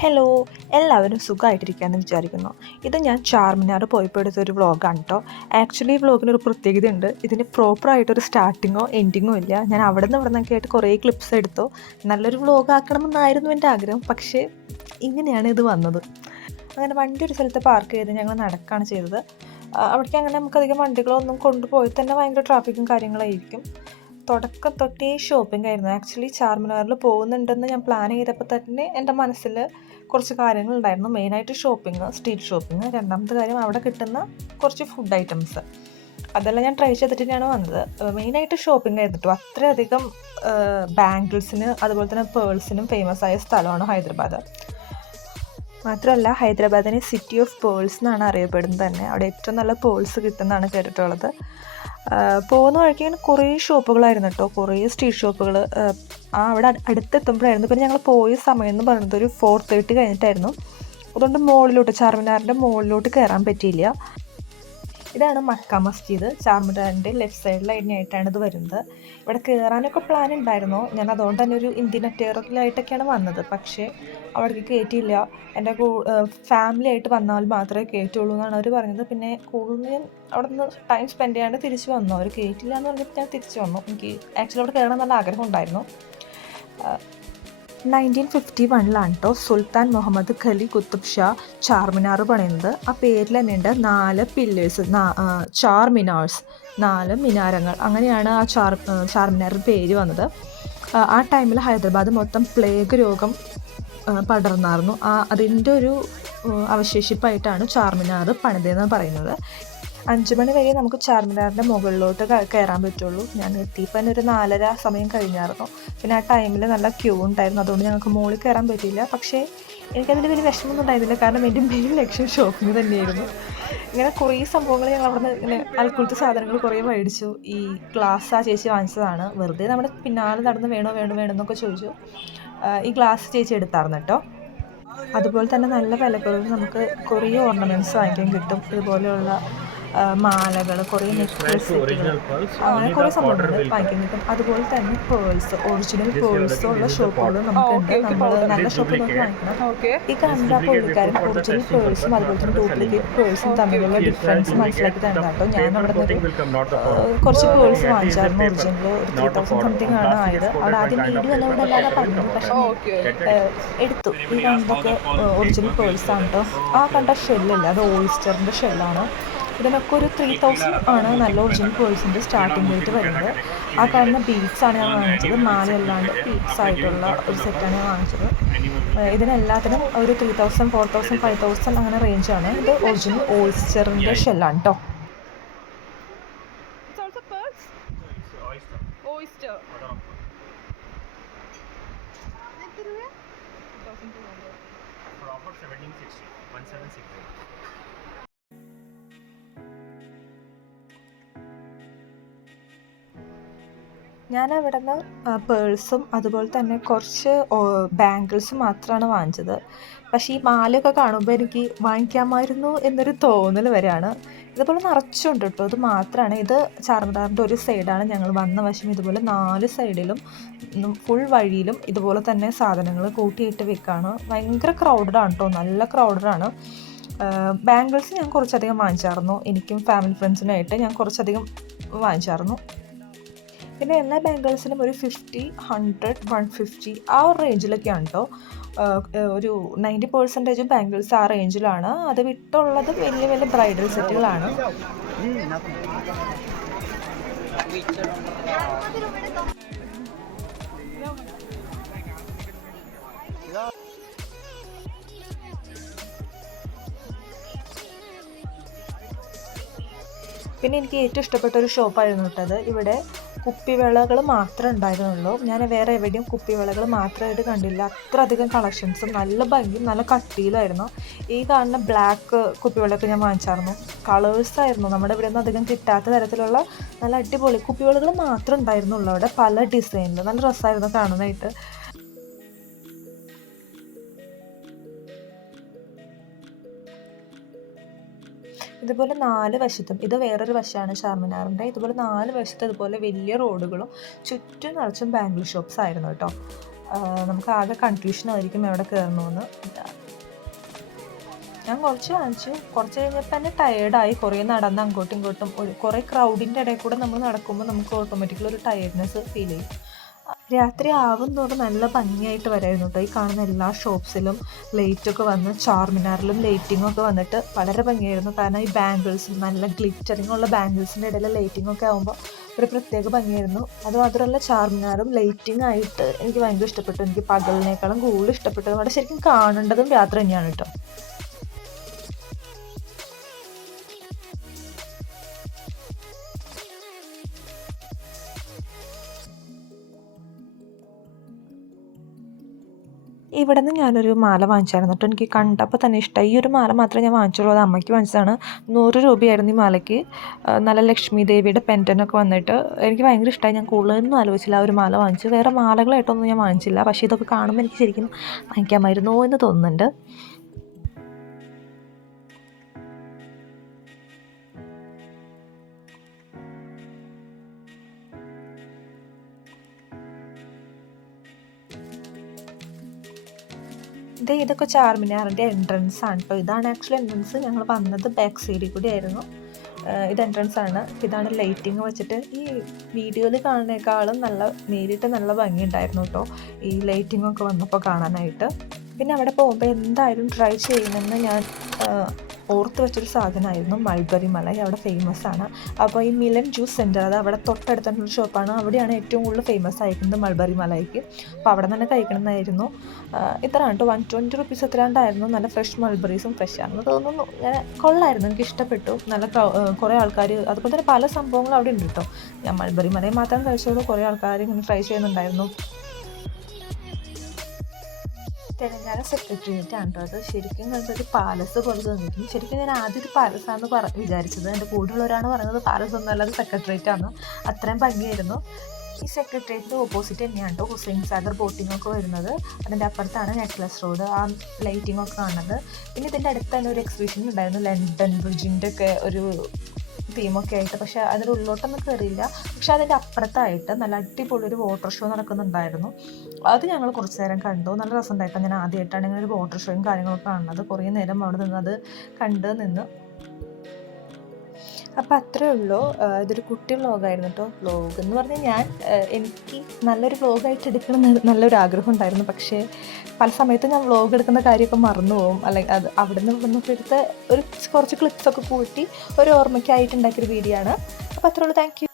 Hello, എല്ലാവരും സുഖമായിട്ടിരിക്കുകയെന്ന് വിചാരിക്കുന്നു. ഇത് ഞാൻ ചാർമിനാർ പോയപ്പോൾ എടുത്തൊരു വ്ളോഗാണ് കേട്ടോ. ആക്ച്വലി ഈ വ്ളോഗിനൊരു പ്രത്യേകതയുണ്ട്. ഇതിന് പ്രോപ്പറായിട്ടൊരു സ്റ്റാർട്ടിങ്ങോ എൻഡിങ്ങോ ഇല്ല. ഞാൻ അവിടെ നിന്നൊക്കെ ആയിട്ട് കുറേ ക്ലിപ്സ് എടുത്തു. നല്ലൊരു വ്ളോഗ് ആക്കണമെന്നായിരുന്നു എൻ്റെ ആഗ്രഹം. പക്ഷേ ഇങ്ങനെയാണ് ഇത് വന്നത്. അങ്ങനെ വണ്ടി ഒരു സ്ഥലത്ത് പാർക്ക് ചെയ്ത് ഞങ്ങൾ നടക്കുകയാണ് ചെയ്തത്. അവിടേക്ക് അങ്ങനെ നമുക്കധികം വണ്ടികളൊന്നും കൊണ്ടുപോയി തന്നെ ഭയങ്കര ട്രാഫിക്കും കാര്യങ്ങളായിരിക്കും. തുടക്കം തൊട്ടേ ഷോപ്പിംഗ് ആയിരുന്നു. ആക്ച്വലി ചാർമിനാറിൽ പോകുന്നുണ്ടെന്ന് ഞാൻ പ്ലാൻ ചെയ്തപ്പോൾ തന്നെ എൻ്റെ മനസ്സിൽ കുറച്ച് കാര്യങ്ങളുണ്ടായിരുന്നു. മെയിനായിട്ട് ഷോപ്പിംഗ്, സ്ട്രീറ്റ് ഷോപ്പിംഗ്. രണ്ടാമത്തെ കാര്യം അവിടെ കിട്ടുന്ന കുറച്ച് ഫുഡ് ഐറ്റംസ്, അതെല്ലാം ഞാൻ ട്രൈ ചെയ്തിട്ട് തന്നെയാണ് വന്നത്. മെയിനായിട്ട് ഷോപ്പിംഗ് ആയിരുന്നു. അത്രയധികം ബാംഗിൾസിന് അതുപോലെ തന്നെ പേൾസിനും ഫേമസ് ആയ സ്ഥലമാണ് ഹൈദരാബാദ്. മാത്രമല്ല ഹൈദരാബാദിനെ സിറ്റി ഓഫ് പേൾസ് എന്നാണ് അറിയപ്പെടുന്നത് തന്നെ. അവിടെ ഏറ്റവും നല്ല പേൾസ് കിട്ടുന്നതാണ് കേട്ടിട്ടുള്ളത്. പോകുന്ന വഴിക്ക് കുറേ ഷോപ്പുകളായിരുന്നു കേട്ടോ, കുറേ സ്ട്രീറ്റ് ഷോപ്പുകൾ. അവിടെ അടുത്തെത്തുമ്പോഴായിരുന്നു. പിന്നെ ഞങ്ങൾ പോയ സമയം എന്ന് പറയുന്നത് ഒരു 4:30 കഴിഞ്ഞിട്ടായിരുന്നു. അതുകൊണ്ട് മുകളിലോട്ട്, ചാർമിനാറിൻ്റെ മുകളിലോട്ട് കയറാൻ പറ്റിയില്ല. ഇതാണ് മക്ക മസ്ജിദ്. ചാർമിനാറിൻ്റെ ലെഫ്റ്റ് സൈഡിലായിട്ടാണ് ഇത് വരുന്നത്. ഇവിടെ കയറാനൊക്കെ പ്ലാൻ ഉണ്ടായിരുന്നു. ഞാൻ അതുകൊണ്ട് തന്നെ ഒരു ഇന്ത്യൻ അറ്റയറിലായിട്ടൊക്കെയാണ് വന്നത്. പക്ഷേ അവിടേക്ക് കയറ്റിയില്ല. എൻ്റെ ഫാമിലി ആയിട്ട് വന്നാൽ മാത്രമേ കയറ്റുള്ളൂ എന്നാണ് അവർ പറഞ്ഞത്. പിന്നെ കൂടുതൽ ഞാൻ അവിടെ നിന്ന് ടൈം സ്പെൻഡ് ചെയ്യാണ്ട് തിരിച്ചു വന്നു. അവർ കയറ്റില്ല എന്ന് പറഞ്ഞിട്ട് ഞാൻ തിരിച്ചു വന്നു. എനിക്ക് ആക്ച്വലി അവിടെ കയറണം നല്ല ആഗ്രഹം ഉണ്ടായിരുന്നു. 1951 കേട്ടോ സുൽത്താൻ മുഹമ്മദ് ഖലി കുത്തുബ് ഷാ ചാർമിനാർ പണിയുന്നത്. ആ പേരിൽ തന്നെയുണ്ട് 4 പില്ലേഴ്സ്, 4 മിനാർസ്, 4 മിനാരങ്ങൾ. അങ്ങനെയാണ് ആ ചാർമിനാറിന് പേര് വന്നത്. ആ ടൈമിൽ ഹൈദരാബാദ് മൊത്തം പ്ലേഗ് രോഗം പടർന്നായിരുന്നു. അതിൻ്റെ ഒരു അവശേഷിപ്പായിട്ടാണ് ചാർമിനാർ പണിതതെന്ന് പറയുന്നത്. 5 മണി വരെ നമുക്ക് ചാർമിനാറിൻ്റെ മുകളിലോട്ട് കയറാൻ പറ്റുള്ളൂ. ഞാൻ എത്തിയപ്പോൾ തന്നെ ഒരു 4:30 സമയം കഴിഞ്ഞായിരുന്നു. പിന്നെ ആ ടൈമിൽ നല്ല ക്യൂ ഉണ്ടായിരുന്നു. അതുകൊണ്ട് ഞങ്ങൾക്ക് മുകളിൽ കയറാൻ പറ്റിയില്ല. പക്ഷേ എനിക്കതിൽ വലിയ വിഷമമൊന്നും ഉണ്ടായിരുന്നില്ല. കാരണം എൻ്റെ മെയിൻ ലക്ഷ്യം ഷോപ്പിംഗ് തന്നെയായിരുന്നു. ഇങ്ങനെ കുറേ സംഭവങ്ങൾ ഞങ്ങൾ അവിടെ നിന്ന് ഇങ്ങനെ അൽക്കുലത്തെ സാധനങ്ങൾ കുറേ മേടിച്ചു. ഈ ഗ്ലാസ് ആ ചേച്ചി വാങ്ങിച്ചതാണ്. വെറുതെ നമ്മുടെ പിന്നാലെ നടന്ന് വേണോ എന്നൊക്കെ ചോദിച്ചു. ഈ ഗ്ലാസ് ചേച്ചി എടുത്തായിരുന്നു കേട്ടോ. അതുപോലെ തന്നെ നല്ല വിലക്കുറവിൽ നമുക്ക് കുറേ ഓർണമെൻറ്റ്സ് വാങ്ങിക്കാൻ കിട്ടും. ഇതുപോലെയുള്ള മാലകൾ, കുറേ നെക്ലേസ് സെറ്റുകൾ, അങ്ങനെ കുറേ സംഭവങ്ങൾ വാങ്ങിക്കാൻ കിട്ടും. അതുപോലെ തന്നെ പേൾസ്, ഒറിജിനൽ പേൾസ് ഉള്ള ഷോപ്പുകളും നമുക്കുണ്ട്. നമ്മൾ നല്ല ഷോപ്പിൽ നോക്കി വാങ്ങിക്കണം. ഈ കണ്ട പുള്ളിക്കാരൻ ഒറിജിനൽ പേൾസും അതുപോലെ തന്നെ ഡ്യൂപ്ലിക്കേറ്റ് പേൾസും തമ്മിലുള്ള ഡിഫറൻസ് മനസ്സിലാക്കി തന്നതാണ് കേട്ടോ. ഞാൻ അവിടെ നിന്ന് കുറച്ച് പേൾസ് വാങ്ങിച്ചായിരുന്നു. ഒറിജിനൽ ഒരു 3000 സംതിങ് ആണ് ആയത്. അവിടെ ആദ്യം വീഡിയോ എല്ലാം ഇവിടെ അല്ലാതെ പറഞ്ഞു, പക്ഷേ എടുത്തു. ഈ കണ്ടൊക്കെ ഒറിജിനൽ പേൾസാണ് കേട്ടോ. ആ കണ്ട ഷെല്ലല്ല, അത് ഓയിസ്റ്ററിൻ്റെ ഷെല്ലാണ്. ഇതിനൊക്കെ ഒരു 3000 ആണ് നല്ല ഒറിജിനൽ പേഴ്സിൻ്റെ സ്റ്റാർട്ടിംഗ് റേറ്റ് വരുന്നത്. ആ കാണുന്ന ബീഡ്സാണ് ഞാൻ വാങ്ങിച്ചത്. മാലയല്ലാണ്ട് ബീഡ്സ് ആയിട്ടുള്ള ഒരു സെറ്റാണ് ഞാൻ വാങ്ങിച്ചത്. ഇതിനെല്ലാത്തിനും ഒരു 3000, 4000, 5000 അങ്ങനെ റേഞ്ചാണ്. ഇത് ഒറിജിനൽ ഓയിസ്റ്ററിൻ്റെ ഷെല്ലാണ് കേട്ടോ. ഞാൻ അവിടെ നിന്ന് പേഴ്സും അതുപോലെ തന്നെ കുറച്ച് ബാംഗിൾസും മാത്രമാണ് വാങ്ങിച്ചത്. പക്ഷേ ഈ മാലയൊക്കെ കാണുമ്പോൾ എനിക്ക് വാങ്ങിക്കാമായിരുന്നു എന്നൊരു തോന്നൽ വരെയാണ്. ഇതുപോലെ നിറച്ചുണ്ട് കേട്ടോ. ഇത് മാത്രമാണ്, ഇത് ചാർമിനാറിൻ്റെ ഒരു സൈഡാണ്. ഞങ്ങൾ വന്ന വശം ഇതുപോലെ 4 സൈഡിലും ഫുൾ വഴിയിലും ഇതുപോലെ തന്നെ സാധനങ്ങൾ കൂട്ടിയിട്ട് വെക്കുകയാണ്. ഭയങ്കര ക്രൗഡഡാണ് കേട്ടോ, നല്ല ക്രൗഡഡാണ്. ബാംഗിൾസ് ഞാൻ കുറച്ചധികം വാങ്ങിച്ചായിരുന്നു. എനിക്കും ഫാമിലി ഫ്രണ്ട്സിനായിട്ട് ഞാൻ കുറച്ചധികം വാങ്ങിച്ചായിരുന്നു. പിന്നെ എല്ലാ ബാംഗിൾസിനും ഒരു 50, 100, 150 ആ റേഞ്ചിലൊക്കെയാണ് കേട്ടോ. ഒരു 90% ബാംഗിൾസ് ആ റേഞ്ചിലാണ്. അത് വിട്ടുള്ളത് വലിയ വലിയ ബ്രൈഡൽ സെറ്റുകളാണ്. പിന്നെ എനിക്ക് ഏറ്റവും ഇഷ്ടപ്പെട്ട ഒരു ഷോപ്പായിരുന്നു കേട്ടത്. ഇവിടെ കുപ്പിവിളകൾ മാത്രമേ ഉണ്ടായിരുന്നുള്ളൂ. ഞാൻ വേറെ എവിടെയും കുപ്പിവിളകൾ മാത്രമായിട്ട് കണ്ടില്ല. അത്ര അധികം കളക്ഷൻസും നല്ല ഭംഗിയും നല്ല കട്ടിയിലായിരുന്നു. ഈ കാണുന്ന ബ്ലാക്ക് കുപ്പിവിളയൊക്കെ ഞാൻ വാങ്ങിച്ചായിരുന്നു. കളേഴ്സായിരുന്നു നമ്മുടെ ഇവിടെ ഒന്നും അധികം കിട്ടാത്ത തരത്തിലുള്ള നല്ല അടിപൊളി കുപ്പിവിളകൾ മാത്രമേ ഉണ്ടായിരുന്നുള്ളൂ. അവിടെ പല ഡിസൈനിൽ നല്ല രസമായിരുന്നു കാണാനായിട്ട്. ഇതുപോലെ 4 വശത്തും, ഇത് വേറൊരു വശമാണ് ചാർമിനാറിൻ്റെ. ഇതുപോലെ 4 വശത്തും ഇതുപോലെ വലിയ റോഡുകളും ചുറ്റും നിറച്ചും ബാംഗിൾ ഷോപ്പ്സ് ആയിരുന്നു കേട്ടോ. നമുക്ക് ആകെ കൺഫ്യൂഷനായിരിക്കും എവിടെ കയറണമെന്ന്. ഞാൻ കുറച്ച് വാങ്ങിച്ചു. കുറച്ച് കഴിഞ്ഞപ്പോൾ തന്നെ ടയേർഡായി. കുറേ നടന്ന് അങ്ങോട്ടും ഇങ്ങോട്ടും കുറേ ക്രൗഡിൻ്റെ ഇടയിൽ കൂടെ നമ്മൾ നടക്കുമ്പോൾ നമുക്ക് ഓട്ടോമാറ്റിക്കലി ഒരു ടയേർഡ്നെസ് ഫീൽ ചെയ്യും. രാത്രി ആവും തോറും നല്ല ഭംഗിയായിട്ട് വരായിരുന്നു കേട്ടോ. ഈ കാണുന്ന എല്ലാ ഷോപ്സിലും ലൈറ്റൊക്കെ വന്ന്, ചാർമിനാറിലും ലൈറ്റിങ്ങൊക്കെ വന്നിട്ട് വളരെ ഭംഗിയായിരുന്നു. കാരണം ഈ ബാംഗിൾസും നല്ല ഗ്ലിറ്ററിങ് ഉള്ള ബാംഗിൾസിൻ്റെ ഇടയിൽ ലൈറ്റിങ്ങൊക്കെ ആകുമ്പോൾ ഒരു പ്രത്യേക ഭംഗിയായിരുന്നു. അതുമാത്രമല്ല ചാർമിനാറും ലൈറ്റിംഗ് ആയിട്ട് എനിക്ക് ഭയങ്കര ഇഷ്ടപ്പെട്ടു. എനിക്ക് പകലിനേക്കാളും കൂടുതൽ ഇഷ്ടപ്പെട്ടത് അവിടെ ശരിക്കും കാണേണ്ടതും രാത്രി തന്നെയാണ് കേട്ടോ. ഇവിടെ നിന്ന് ഞാനൊരു മാല വാങ്ങിച്ചായിരുന്നു കേട്ടോ. എനിക്ക് കണ്ടപ്പോൾ തന്നെ ഇഷ്ടമായി. ഈ ഒരു മാല മാത്രമേ ഞാൻ വാങ്ങിച്ചുള്ളൂ. അത് അമ്മയ്ക്ക് വാങ്ങിച്ചതാണ്. 100 രൂപയായിരുന്നു ഈ മാലയ്ക്ക്. നല്ല ലക്ഷ്മി ദേവിയുടെ പെൻറ്റനൊക്കെ വന്നിട്ട് എനിക്ക് ഭയങ്കര ഇഷ്ടമായി. ഞാൻ കൂടുതലൊന്നും ആലോചിച്ചില്ല, ആ ഒരു മാല വാങ്ങിച്ചു. വേറെ മാലകളായിട്ടൊന്നും ഞാൻ വാങ്ങിച്ചില്ല. പക്ഷേ ഇതൊക്കെ കാണുമ്പോൾ എനിക്ക് ശരിക്കും വാങ്ങിക്കാമായിരുന്നോ എന്ന് തോന്നുന്നുണ്ട്. ഇതൊക്കെ ചാർമിനാറിൻ്റെ എൻട്രൻസ് ആണ് കേട്ടോ. ഇതാണ് ആക്ച്വലി എൻട്രൻസ്. ഞങ്ങൾ വന്നത് ബാക്ക് സൈഡിൽ കൂടി ആയിരുന്നു. ഇത് എൻട്രൻസ് ആണ്. ഇതാണ് ലൈറ്റിങ് വെച്ചിട്ട് ഈ വീഡിയോയിൽ കാണുന്നേക്കാളും നേരിട്ട് നല്ല ഭംഗിയുണ്ടായിരുന്നു കേട്ടോ ഈ ലൈറ്റിംഗ് ഒക്കെ വന്നപ്പോൾ കാണാനായിട്ട്. പിന്നെ അവിടെ പോകുമ്പോൾ എന്തായാലും ട്രൈ ചെയ്യണമെന്ന് ഞാൻ ഓർത്ത് വെച്ചൊരു സാധനമായിരുന്നു മൾബറി മലായ്. അവിടെ ഫേമസ് ആണ്. അപ്പോൾ ഈ മിലൻ ജ്യൂസ് സെൻറ്റർ, അത് അവിടെ തൊട്ടടുത്തുള്ളൊരു ഷോപ്പാണ്. അവിടെയാണ് ഏറ്റവും കൂടുതൽ ഫേമസ് ആയിരിക്കുന്നത് മൾബറി മലായിക്ക്. അപ്പോൾ അവിടെ തന്നെ കഴിക്കണമെന്നായിരുന്നു. ഇത്രയാണ് കേട്ടോ, 120 റുപ്പീസ് എത്രയാണ്ടായിരുന്നു. നല്ല ഫ്രഷ് മൾബറീസും ഫ്രഷ് ആണെന്ന് തോന്നുന്നു. കൊള്ളായിരുന്നു, എനിക്ക് ഇഷ്ടപ്പെട്ടു. നല്ല കുറേ ആൾക്കാർ, അതുപോലെ തന്നെ പല സംഭവങ്ങളും അവിടെ ഉണ്ട് കേട്ടോ. ഞാൻ മൾബറി മലയെ മാത്രം കഴിച്ചോളൂ, കുറേ ആൾക്കാർ ഇങ്ങനെ ട്രൈ ചെയ്യുന്നുണ്ടായിരുന്നു. തെലങ്കാന സെക്രട്ടേറിയറ്റ് ആണ് കേട്ടോ. അത് ശരിക്കും കണ്ടൊരു പാലസ് പോലെ തോന്നിയിരിക്കും. ശരിക്കും ഞാൻ ആദ്യം ഒരു പാലസാണെന്ന് വിചാരിച്ചത്. എൻ്റെ കൂടെയുള്ളവരാണ് പറയുന്നത് പാലസ് ഒന്നും അല്ലാതെ സെക്രട്ടേറിയറ്റ് ആണ്. അത്രയും ഭംഗിയായിരുന്നു. ഈ സെക്രട്ടേറിയറ്റിൻ്റെ ഓപ്പോസിറ്റ് തന്നെയാണ് കേട്ടോ ഹുസൈൻ സാഗർ ബോട്ടിംഗ് ഒക്കെ വരുന്നത്. അതിൻ്റെ അപ്പുറത്താണ് നെക്ലസ് റോഡ്, ആ ലൈറ്റിംഗ് ഒക്കെ കാണുന്നത്. പിന്നെ ഇതിൻ്റെ അടുത്ത് തന്നെ ഒരു എക്സിബിഷൻ ഉണ്ടായിരുന്നു, ലണ്ടൻ ബ്രിഡ്ജിൻ്റെ ഒക്കെ ഒരു തീമൊക്കെ ആയിട്ട്. പക്ഷേ അതിൻ്റെ ഉള്ളിലോട്ടൊന്നും കയറിയില്ല. പക്ഷെ അതിൻ്റെ അപ്പുറത്തായിട്ട് നല്ല അടിപൊളിയൊരു വാട്ടർ ഷോ നടക്കുന്നുണ്ടായിരുന്നു. അത് ഞങ്ങൾ കുറച്ച് നേരം കണ്ടു. നല്ല രസമുണ്ടായിട്ട്. ഞാൻ ആദ്യമായിട്ടാണ് ഇങ്ങനെ ഒരു വാട്ടർ ഷോയും കാര്യങ്ങളൊക്കെ കാണുന്നത്. കുറേ നേരം അവിടെ നിന്ന് അത് കണ്ട് നിന്ന്. അപ്പം അത്രയേ ഉള്ളൂ. ഇതൊരു കുട്ടി വ്ളോഗായിരുന്നു കേട്ടോ. വ്ളോഗ് എന്ന് പറഞ്ഞാൽ എനിക്ക് നല്ലൊരു വ്ളോഗായിട്ട് എടുക്കണം നല്ലൊരു ആഗ്രഹം ഉണ്ടായിരുന്നു. പക്ഷേ പല സമയത്തും ഞാൻ വ്ളോഗ് എടുക്കുന്ന കാര്യമൊക്കെ മറന്നു പോകും. അല്ലെങ്കിൽ അത് അവിടെ നിന്നൊക്കെ എടുത്ത് കുറച്ച് ക്ലിപ്സൊക്കെ കൂട്ടി ഒരു ഓർമ്മയ്ക്കായിട്ട് ഉണ്ടാക്കിയൊരു വീഡിയോ ആണ്. അപ്പോൾ അത്രയേ ഉള്ളൂ. Thank you.